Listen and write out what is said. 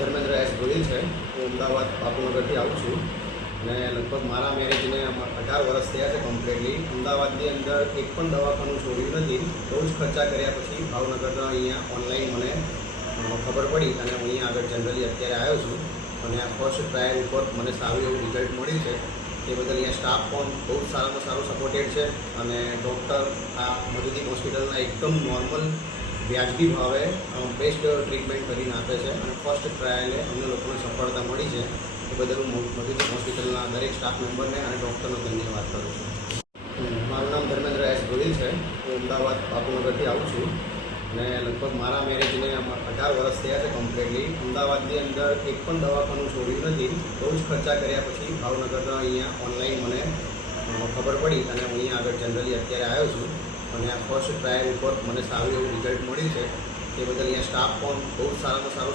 Dharmendra S Gohil છે. હું અમદાવાદ બાપુનગરથી આવું છું અને લગભગ મારા મેરેજને 18 વર્ષ થયા છે કમ્પ્લીટલી. અમદાવાદની અંદર એક પણ દવાખાનું છોડ્યું નથી. બહુ જ ખર્ચા કર્યા પછી ભાવનગરના અહીંયા ઓનલાઈન મને ખબર પડી અને હું અહીંયા આગળ જનરલી અત્યારે આવ્યો છું અને આ ફર્સ્ટ ટ્રાયલ ઉપર મને સારું એવું રિઝલ્ટ મળ્યું છે. એ બદલ અહીંયા સ્ટાફ પણ બહુ સારામાં સારું સપોર્ટેડ છે અને ડૉક્ટર આ મધુદીપ હોસ્પિટલના એકદમ નોર્મલ વ્યાજબી ભાવે બેસ્ટ ટ્રીટમેન્ટ કરીને આપે છે અને ફર્સ્ટ ટ્રાયલે અમને લોકોને સફળતા મળી છે. એ બદલ હું મધુદીપ હોસ્પિટલના દરેક સ્ટાફ મેમ્બરને અને ડૉક્ટરનો ધન્યવાદ કરું છું. મારું નામ ધર્મેન્દ્ર એસ ગોહિલ છે. હું અમદાવાદ બાપુનગરથી આવું છું અને લગભગ મારા મેરેજને 18 વર્ષ થયા છે કમ્પ્લીટલી. અમદાવાદની અંદર એક પણ દવાખાનું છોડ્યું નથી. બહુ જ ખર્ચા કર્યા પછી ભાવનગરના અહીંયા ઓનલાઈન મને ખબર પડી અને હું અહીંયા આગળ જનરલી અત્યારે આવ્યો છું અને આ ફર્સ્ટ ટ્રાયલ ઉપર મને સારું એવું રિઝલ્ટ મળ્યું છે. એ બદલ અહીંયા સ્ટાફ પણ બહુ સારામાં સારું